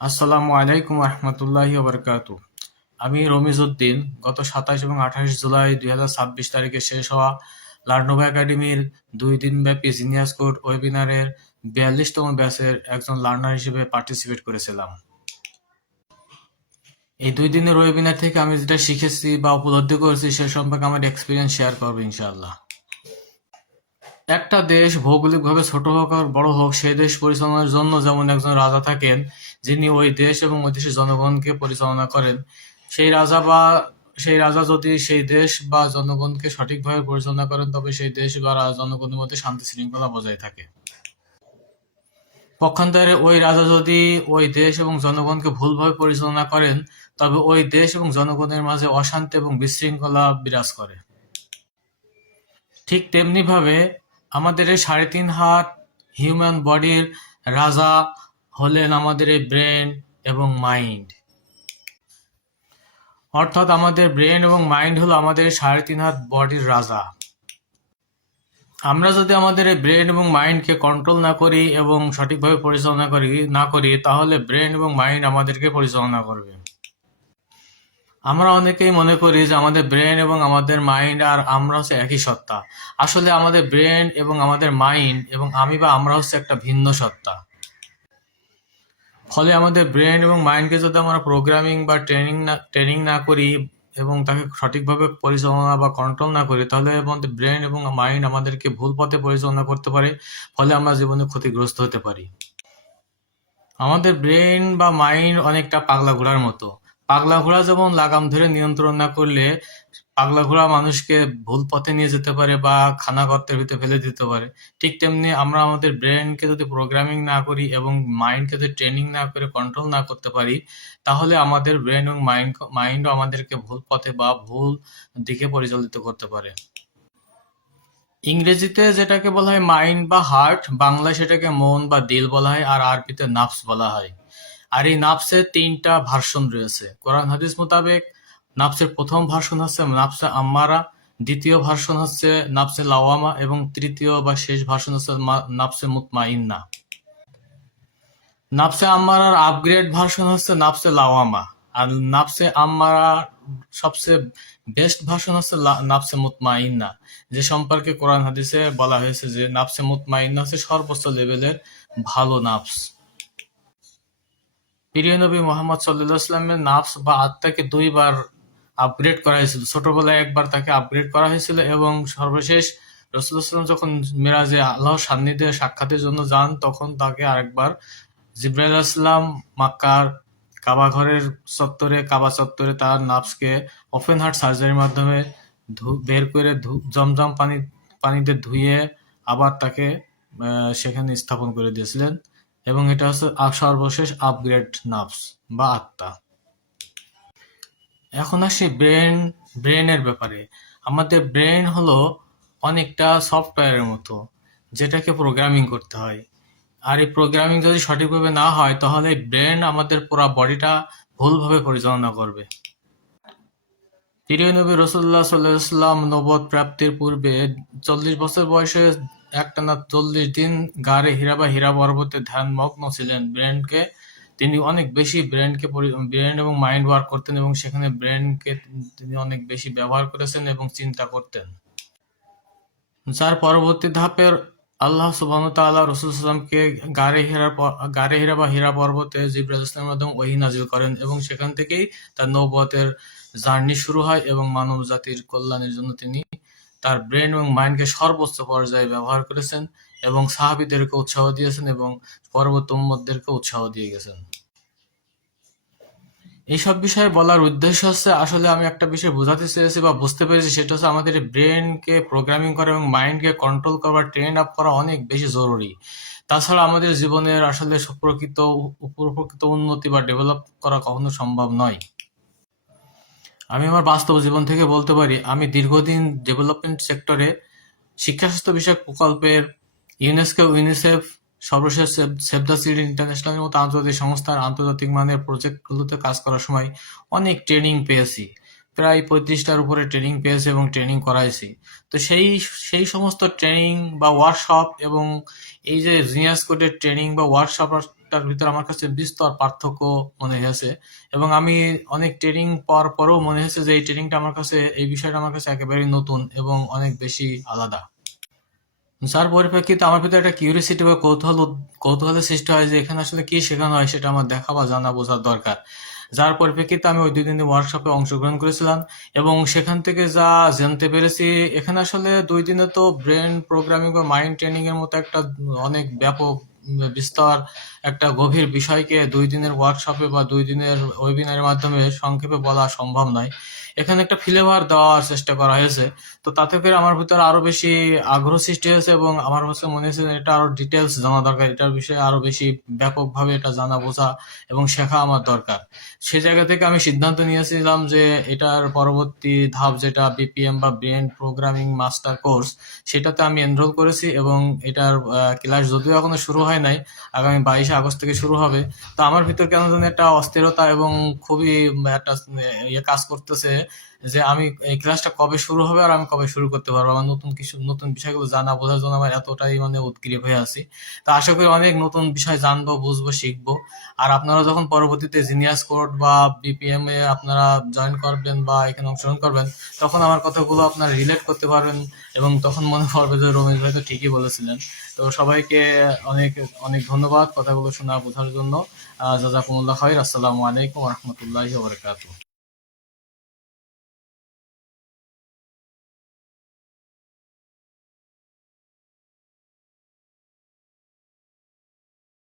আসসালামু আলাইকুম রহমতুল্লাহি ওবরকাতু। আমি রমিজ উদ্দিন গত ২৭ এবং ২৮ জুলাই ২০২৬ তারিখে শেষ হওয়া লার্নোভা একাডেমির ২ দিনব্যাপী জিনিয়াস কোড ওয়েবিনারের ৪২তম ব্যাচের একজন লার্নার হিসেবে পার্টিসিপেট করেছিলাম। এই ২ দিনের ওয়েবিনার থেকে আমি যেটা শিখেছি বা উপলব্ধি করেছি সে সম্পর্কে আমার এক্সপিরিয়েন্স শেয়ার করবো ইনশাআল্লাহ। একটা দেশ ভৌগোলিকভাবে ছোট হোক আর বড় হোক, সেই দেশ পরিচালনার জন্য যেমন একজন রাজা থাকেন, যিনি ওই দেশ এবং ওই দেশের জনগণকে পরিচালনা করেন। সেই রাজা যদি সেই দেশ বা জনগণকে সঠিকভাবে পরিচালনা করেন, তবে সেই দেশ বা জনগণের মধ্যে শান্তি শৃঙ্খলা বজায় থাকে। পক্ষান্তরে ওই রাজা যদি ওই দেশ এবং জনগণকে ভুলভাবে পরিচালনা করেন, তবে ওই দেশ এবং জনগণের মাঝে অশান্তি এবং বিশৃঙ্খলা বিরাজ করে। ঠিক তেমনিভাবে আমাদের এই ৩.৫ হাত হিউম্যান বডির রাজা হলেন আমাদের এই ব্রেন এবং মাইন্ড। অর্থাৎ আমাদের ব্রেন এবং মাইন্ড হলো আমাদের ৩.৫ হাত বডির রাজা। আমরা যদি আমাদের এই ব্রেন এবং মাইন্ডকে কন্ট্রোল না করি এবং সঠিকভাবে পরিচালনা না করি, তাহলে ব্রেন এবং মাইন্ড আমাদেরকে পরিচালনা করবে। আমরা অনেকেই মনে করি যে আমাদের ব্রেন এবং আমাদের মাইন্ড আর আমরা হচ্ছে একই সত্তা। আসলে আমাদের ব্রেন এবং আমাদের মাইন্ড এবং আমি বা আমরা হচ্ছে একটা ভিন্ন সত্তা। ফলে আমাদের ব্রেন এবং মাইন্ডকে যদি আমরা প্রোগ্রামিং বা ট্রেনিং না করি এবং তাকে সঠিকভাবে পরিচালনা বা কন্ট্রোল না করি, তাহলে আমাদের ব্রেন এবং মাইন্ড আমাদেরকে ভুল পথে পরিচালনা করতে পারে, ফলে আমরা জীবনে ক্ষতিগ্রস্ত হতে পারি। আমাদের ব্রেন বা মাইন্ড অনেকটা পাগলা ঘোড়ার মতো। পাগলা ঘোড়া যেমন লাগাম ধরে নিয়ন্ত্রণ না করলে পাগলা ঘোড়া মানুষকে ভুল পথে নিয়ে যেতে পারে বা খানা গর্তের ভিতরে ফেলে দিতে পারে, ঠিক তেমনি আমরা আমাদের ব্রেনকে যদি প্রোগ্রামিং না করি এবং মাইন্ডকে যদি ট্রেনিং না করে কন্ট্রোল না করতে পারি, তাহলে আমাদের ব্রেন এবং মাইন্ডও আমাদেরকে ভুল পথে বা ভুল দিকে পরিচালিত করতে পারে। ইংরেজিতে যেটাকে বলা হয় মাইন্ড বা হার্ট, বাংলায় সেটাকে মন বা দিল বলা হয়, আর আরবিতে নাফস বলা হয়। আর এই নাফসের ৩টা ভার্সন রয়েছে। কোরআন হাদিস মোতাবেক নাফসের প্রথম ভার্সন হচ্ছে নাফসে আম্মারা, দ্বিতীয় ভার্সন হচ্ছে নাফসে লাওয়ামা এবং তৃতীয় বা শেষ ভার্সন হচ্ছে নাফসে মুতমাইন্না। নাফসে আম্মারার আপগ্রেড ভার্সন হচ্ছে নাফসে লাওয়ামা, আর নাফসে আম্মারার সবচেয়ে বেস্ট ভার্সন হচ্ছে নাফসে মুতমাইন্না, যে সম্পর্কে কোরআন হাদিসে বলা হয়েছে যে নাফসে মুতমাইন্না হচ্ছে সর্বোচ্চ লেভেলের ভালো নাফস। প্রিয় নবী মুহাম্মদ সাল্লাল্লাহু আলাইহি ওয়াসাল্লামের নাফস বা আত্মাকে ২ বার আপগ্রেড করা হয়েছিল। ছোটবেলায় একবার তাকে আপগ্রেড করা হয়েছিল এবং সর্বশেষ রাসূলুল্লাহ সাল্লাল্লাহু আলাইহি ওয়াসাল্লাম যখন মেরাজে আল্লাহর সান্নিধ্যে সাক্ষাতের জন্য যান, তখন তাকে আরেকবার জিবরাইল আলাইহিস সালাম মক্কার কাবা চত্বরে তার নাফসকে ওপেন হার্ট সার্জারির মাধ্যমে বের করে জমজম পানিতে ধুয়ে আবার তাকে সেখানে স্থাপন করে দিয়েছিলেন, এবং এটা হচ্ছে সর্বশেষ আপগ্রেড নাফস বা আত্মা। এখন আসি ব্রেনের ব্যাপারে। আমাদের ব্রেন হলো অনেকটা সফটওয়্যারের মতো, যেটাকে প্রোগ্রামিং করতে হয়। আর এই প্রোগ্রামিং যদি সঠিকভাবে না হয়, তাহলে ব্রেন আমাদের পুরো বডিটা ভুলভাবে পরিচালনা করবে। প্রিয় নবী রাসূলুল্লাহ সাল্লাল্লাহু আলাইহি ওয়াসাল্লাম নবুয়ত প্রাপ্তির পূর্বে ৪০ বছর বয়সে একটানা ৪০ দিন গারে হিরা বা হিরা পর্বতে ধ্যানমগ্ন ছিলেন। তিনি অনেক বেশি ব্রেন এবং মাইন্ড ওয়ার্ক করতেন এবং সেখানে ব্রেনকে তিনি অনেক বেশি ব্যবহার করেছেন এবং চিন্তা করতেন। যার পরবর্তী ধাপের আল্লাহ সুবহানাহু ওয়া তাআলা রাসূল সাল্লাল্লাহু আলাইহি ওয়াসাল্লামকে গারে হিরা বা হিরা পর্বতে জিবরাইল ইসলামের মাধ্যমে ওহী নাযিল করেন এবং সেখান থেকেই তার নবুয়তের জার্নি শুরু হয় এবং মানব জাতির কল্যাণের জন্য তিনি তার ব্রেন এবং মাইন্ডকে সর্বোচ্চ পর্যায়ে ব্যবহার করেছেন এবং সাহাবীদেরকে উৎসাহ দিয়েছেন এবং পরবর্তী উম্মতদেরকে উৎসাহ দিয়ে গেছেন। এইসব বিষয়ে বলার উদ্দেশ্য হচ্ছে, আসলে আমি একটা বিষয় বোঝাতে চেয়েছি বা বুঝতে পেরেছি, সেটা হচ্ছে আমাদের ব্রেনকে প্রোগ্রামিং করা এবং মাইন্ডকে কন্ট্রোল করা, ট্রেন আপ করা অনেক বেশি জরুরি। তাছাড়া আমাদের জীবনের আসলে প্রকৃত উন্নতি বা ডেভেলপ করা কখনো সম্ভব নয়। আমি আমার বাস্তব জীবন থেকে বলতে পারি, আমি দীর্ঘদিন ডেভেলপমেন্ট সেক্টরে শিক্ষা স্বাস্থ্য বিষয়ক প্রকল্পের ইউনেস্কো, ইউনিসেফ, সর্বশেষ সেভ দ্য চিলড্রেন ইন্টারন্যাশনালের মতো আন্তর্জাতিক সংস্থার আন্তর্জাতিক মানের প্রজেক্টগুলোতে কাজ করার সময় অনেক ট্রেনিং পেয়েছি। প্রায় ৩৫টার উপরে ট্রেনিং পেয়েছি এবং ট্রেনিং করাইছি। তো সেই সমস্ত ট্রেনিং বা ওয়ার্কশপ এবং এই যে জিনিয়াস কোডের ট্রেনিং বা একটার ভিতরে আমার কাছে বিস্তর পার্থক্য মনে হয়েছে, এবং আমি অনেক ট্রেনিং পাওয়ার পরেও মনে হয়েছে যে এই বিষয়টা আমার কাছে একেবারেই নতুন এবং অনেক বেশি আলাদা। যার পরিপ্রেক্ষিতে আমার ভিতরে একটা কিউরিওসিটি বা কৌতূহলের সৃষ্টি হয় যে এখানে আসলে কি শেখানো হয় সেটা আমার দেখা বা জানা বোঝার দরকার। যার পরিপ্রেক্ষিতে আমি ওই ২ দিনের ওয়ার্কশপে অংশগ্রহণ করেছিলাম, এবং সেখান থেকে যা জানতে পেরেছি, এখানে আসলে ২ দিনে তো ব্রেন প্রোগ্রামিং বা মাইন্ড ট্রেনিং এর মতো একটা অনেক ব্যাপক বিস্তর একটা গভীর বিষয়কে ২ দিনের ওয়ার্কশপে বা ২ দিনের ওয়েবিনারের মাধ্যমে সংক্ষেপে বলা সম্ভব নয়। এখানে একটা ফ্লেভার দেওয়ার চেষ্টা করা হয়েছে। তো তাতে করে আমার ভিতরে আরো বেশি আগ্রহ সৃষ্টি হয়েছে, এবং আমার কাছে মনে হয়েছে যে এটা আরো ডিটেলস জানা দরকার, এটার বিষয়ে আরো বেশি ব্যাপকভাবে এটা জানা বোঝা এবং শেখা আমার দরকার। সে জায়গা থেকে আমি সিদ্ধান্ত নিয়েছিলাম যে এটার পরবর্তী ধাপ, যেটা বিপিএম বা ব্রেন প্রোগ্রামিং মাস্টার কোর্স, সেটাতে আমি এনরোল করেছি, এবং এটার ক্লাস যদিও এখনো শুরু হয় নাই, আগামী 22শে আগস্ট থেকে শুরু হবে। তো আমার ভিতর কেন জানি একটা অস্থিরতা এবং খুবই একটা ইয়ে কাজ করতেছে যে আমি এই ক্লাসটা কবে শুরু হবে আর আমি কবে শুরু করতে পারবো। আমার নতুন বিষয়গুলো জানা বোঝার জন্য আমার এতটাই উদগ্রীব হয়ে আছি। তো আশা করি অনেক নতুন বিষয় জানবো, বুঝবো, শিখবো। আর আপনারা যখন পরবর্তীতে জিনিয়াস কোড বা বিপিএম এ আপনারা জয়েন করবেন বা এখানে অংশগ্রহণ করবেন, তখন আমার কথাগুলো আপনারা রিলেট করতে পারবেন, এবং তখন মনে পড়বে যে রমেশ ভাই তো ঠিকই বলেছিলেন। তো সবাইকে অনেক অনেক ধন্যবাদ কথাগুলো শোনা বোঝার জন্য। জাযাকুমুল্লাহ খাইর। আসসালামু আলাইকুম ওয়া রাহমাতুল্লাহি ওয়া বারাকাতুহু।